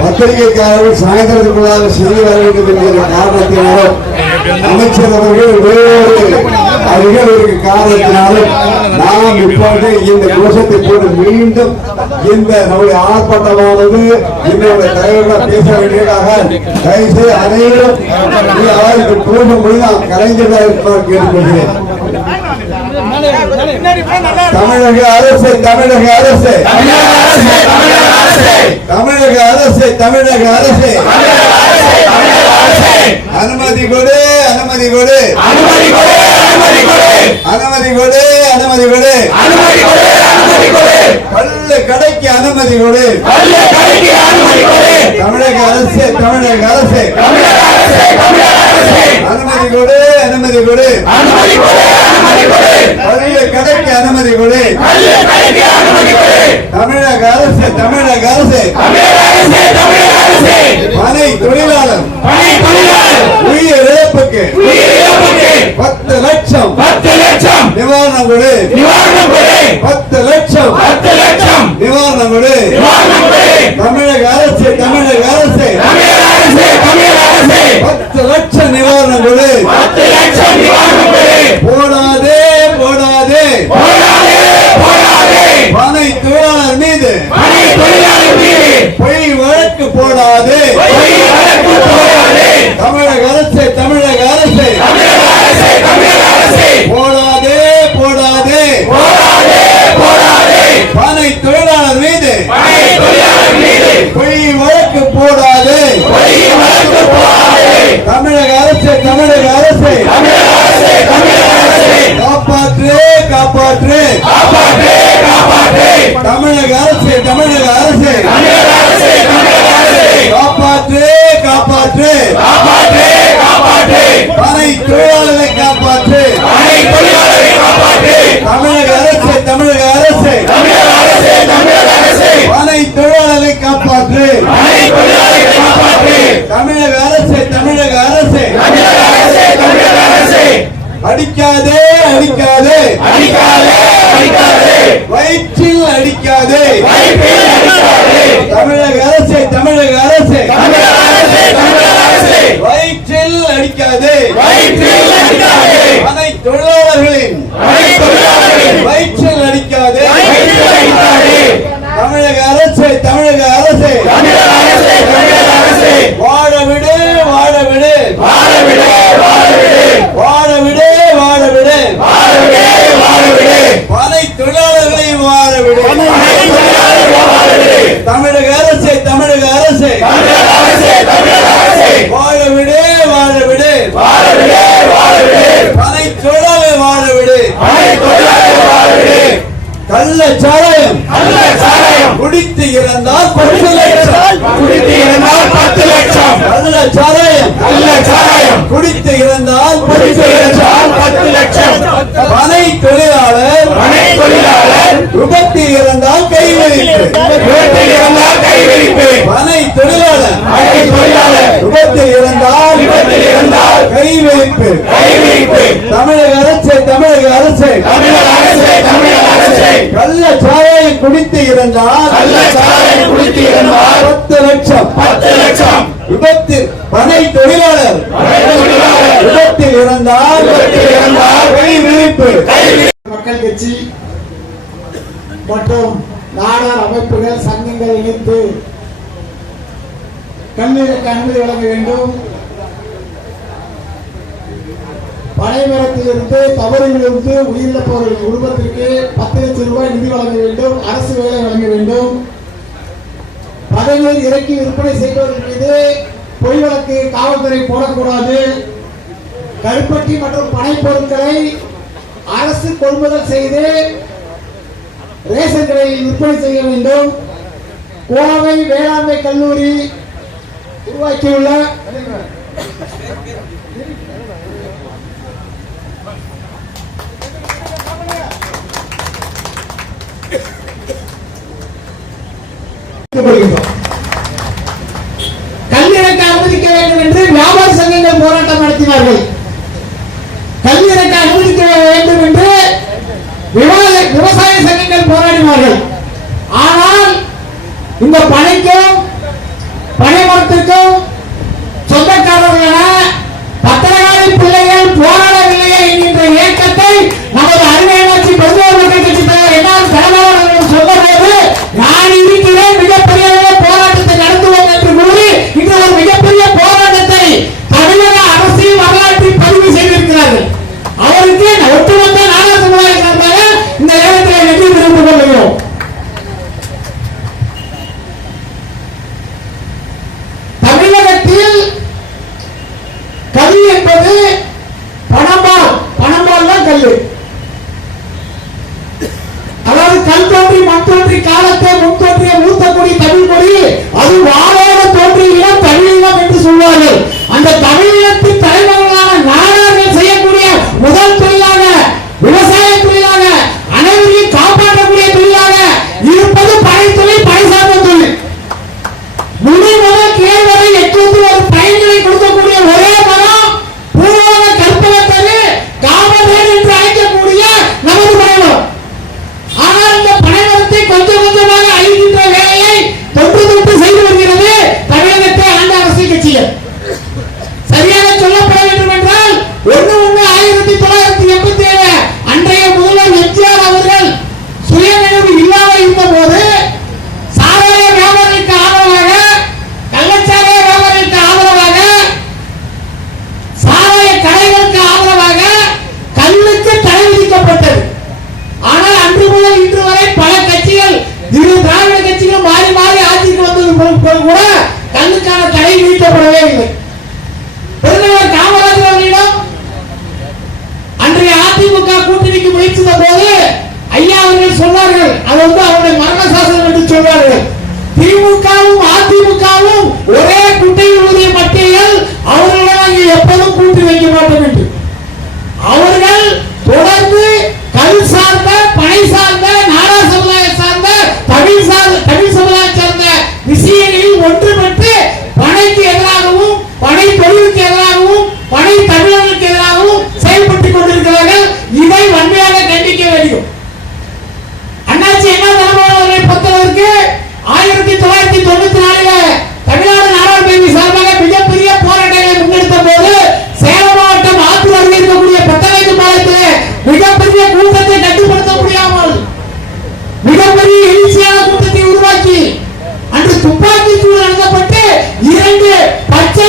பத்திரிகைக்காரர்கள் சாயந்தரத்துக்குள்ளாக செய்தி வர வேண்டும் என்கிற காரணத்தினாலும் அமைச்சர் அவர்கள் வேறு அதிகாரிகளுக்கு காரணத்தினாலும் நாம் இப்பொழுது இந்த கோஷத்தை போட்டு மீண்டும் இந்த நம்முடைய ஆர்ப்பாட்டமானது என்னுடைய தலைவர்கள் பேச வேண்டியதாக தயவுசெய்து அனைவரும் கோஷம் மொழி நாம் கலைஞர்களாக கேட்டுக்கொள்கிறேன். தமிழக அரசு தமிழக அரசு தமிழக அரசு தமிழக அரசு அனுமதி கொடு அனுமதி கொடு அனுமதி கொடு அனுமதி கொடு பல்ல கடைக்கு அனுமதி கொடு தமிழக அரசு தமிழக அரசு அனுமதி கொடு அனுமதி கொடு பல்ல கடைக்கு அனுமதி கொடு தமிழக அரசு தமிழக அரசு பனை தொழிலாளர் உயிர் இழப்புக்கு 10 லட்சம் நிவாரணம் கொடு 10 லட்சம் நிவாரணம் கொடு தமிழக அரசு தமிழக அரசு 10 லட்சம் நிவாரணம் கொடு போடாதே போடாதே பனை தொழிலாளர் மீது பொய் வழக்கு போடாதே தமிழக அரசு தமிழக அரசு போடாதே போடாதே பனை தொழிலாளர் மீது பொய் வழக்கு போடாதே தமிழக அரசு தமிழக அரசு காப்பாற்று காப்பாற்று தமிழக அரசு தமிழக அரசு காப்பாற்று காப்பாற்று பனை தொழிலாளர்களை காப்பாற்று தமிழக அரசு தமிழக அரசு பனை தொழிலாளர்களை காப்பாற்று தமிழக அரசு தமிழக அரசு அடிக்காதே அடிக்காதே வயிற்றில் அடிக்காதே தமிழக அரசு தமிழக அரசு வயிற்றில் அடிக்காதே பனை தொழிலாளர்களின் வயிற்றில் அடிக்காதே தமிழக அரசு தமிழக அரசு வாழ விடு வாழ விடு வாழ விடு வாழ விடு பனை தொழிலாளர்களை வாழ விடு தமிழக அரசு தமிழக அரசு வாழ விடு வாழ விடு பனை தொழிலாளர் வாழ விடு கள்ள சாராயம் குடித்து இறந்தால் 10 லட்சம் கள்ள சாராயம் குடித்து இறந்தால் 10 லட்சம் பனை தொழிலாளர் விபத்தில் இறந்தால் கைவிரிப்பு பனை தொழிலாளர் விபத்தில் இறந்தால் கைவிரிப்பு தமிழக அரசு தமிழக அரசு கள்ள சாராயம் குடித்து இருந்தால் 10 லட்சம் விபத்தில் பனை தொழிலாளர் விபத்தில் இருந்தால் கைவிரிப்பு. மக்கள் கட்சி மற்றும் நாடார் அமைப்புகள் சங்கங்கள் இணைந்து கல்லூரிக்கு அனுமதி வழங்க வேண்டும். பனைமரத்திலிருந்து தவறுகளிலிருந்து உயிரிழப்பவர்களின் குடும்பத்திற்கு 10 லட்சம் ரூபாய் நிதி வழங்க வேண்டும். அரசு வேலை வழங்க வேண்டும். பனைமரம் இறக்கி விற்பனை செய்வதன் மீது பொய் வழக்கு காவல்துறை போடக்கூடாது. கருப்பட்டி மற்றும் பனை பொருட்களை அரசு கொள்முதல் செய்து ரேஷன் கடையில் விற்பனை செய்ய வேண்டும். கோவை வேளாண்மை கல்லூரி உருவாக்கியுள்ள கல்வியறக்க அனுமதிக்க வேண்டும் என்று வியாபார சங்கங்கள் போராட்டம் நடத்தினார்கள். கல்வியறக்க அனுமதிக்க வேண்டும் என்று விவசாயிகள் போராடினார்கள். ஆனால் இந்த பனைக்கும் பனை மரத்திற்கும் சொந்தக்காரர்களான பத்திரகாளி பிள்ளைகள் போராடவில்லையே என்கின்ற இயக்கத்தை நமது அருமையாட்சி பெருந்தோர் மக்கள் கட்சி தலைவர் என்னால் தலைவர்கள் சொன்னபோது நான் இருக்கிறேன், மிகப்பெரிய போராட்டத்தை நடத்துவோம் என்று கூறி இன்று ஒரு மிகப்பெரிய போராட்டத்தை தமிழக அரசியல் வரலாற்றில் பதிவு செய்திருக்கிறார்கள். அவருக்கு ஒட்டுமொத்த நாடார் சமுதாய சார்பாக இந்த நேரத்தில் நன்றி தெரிவித்துக் கொள்கிறோம். தமிழகத்தில் கல்வி என்பது பணம்பால் தான் கல்வி. அதாவது கல் தோன்றி மண் தோன்றி காலத்தை முன் தோன்றிய மூத்த கொடி தமிழ் கொடி, அது வாழோடு தோன்றிய இனம் தமிழீழம் என்று சொல்வார்கள். அந்த தமிழீழத்தின் தலைவர்களான நாடார்கள் செய்யக்கூடிய முதல் தொழிலாக, விவசாய தொழிலாக, அனைவரையும் காப்பாற்றக்கூடிய தொழிலாக இருப்பது பனை தொழில், பனை சார்ந்த தொழில். முடி முதல் கீழ் வரை எட்டு ஒரு பயன்களை கொடுக்கக்கூடிய ஒரே மரம் பூர்வாக கற்பகத்தரு காமதேன் என்று அழைக்கக்கூடிய நமது பனைமரம். ஆனால் இந்த பனைமரத்தை கொஞ்சம் கொஞ்சமாக அழிக்கின்ற வேலையை தொட்டு தொட்டு செய்து வருகிறது தமிழகத்தை ஆண்ட அரசியல் கட்சிகள். சரியாக சொல்லப்பட வேண்டும் என்றால் 1/1/1987 அன்றைய முதல்வர் எம்ஜிஆர் அவர்கள் சுயநினைவு இல்லாமல் இருந்த போது சாராய வியாபாரிக்கு ஆதரவாக, கள்ளச்சாராய வியாபாரிக்கு ஆதரவாக, சாராய கடைகளுக்கு ஆதரவாக கல்லுக்கு தடை விதிக்கப்பட்டது. ஆனால் அன்று முதல் இன்று வரை பல கட்சிகள், இரு திராவிட கட்சிகள் மாறி மாறி ஆட்சிக்கு வந்தது கூட கல்லுக்கான தடை விதிக்கப்படவே இல்லை. பெருந்தலைவர் காமராஜர் அவர்களிடம் அன்றைய அதிமுக கூட்டணிக்கு முயற்சித்த போது ஐயா அவர்கள் சொன்னார்கள், அது அவருடைய மரண சாசனம் என்று சொல்வார்கள், திமுகவும் அதிமுகவும் ஒரே குட்டையில் ஊதிய பட்டியல், அவர்களை எப்போதும் கூட்டி வைக்க மாட்டோம் என்று. அவர்கள் தொடர்ந்து கல் சார்ந்த, பனை சார்ந்த, நாடார் சமுதாய சார்ந்த, தமிழ் சமுதாயம் சார்ந்த விஷயங்களில் ஒன்றுபட்டு பனைக்கு எதிராகவும், பனை தொழிலுக்கு எதிராகவும், பனை தமிழர்களுக்கு எதிராகவும் செயல்பட்டுக் கொண்டிருக்கிறார்கள். இதை வன்மையாக கண்டிக்க வேண்டும். அண்ணாச்சி என்ன தலைவர்களை பொறுத்தவரைக்கு 1994 தமிழ்நாடு நாடார் பேரவை சார்பாக மிகப்பெரிய போராட்டங்களை முன்னெடுத்த போது சேலம் மாவட்டம் ஆத்தூர் அருகே இருக்கக்கூடிய பத்தலைக்கு பாலத்தில் மிகப்பெரிய கூட்டத்தை கட்டுப்படுத்த முடியாமல் மிகப்பெரிய எழுச்சியான கூட்டத்தை உருவாக்கி அன்று துப்பாக்கி சூடு நடத்தப்பட்டு 2 பச்சை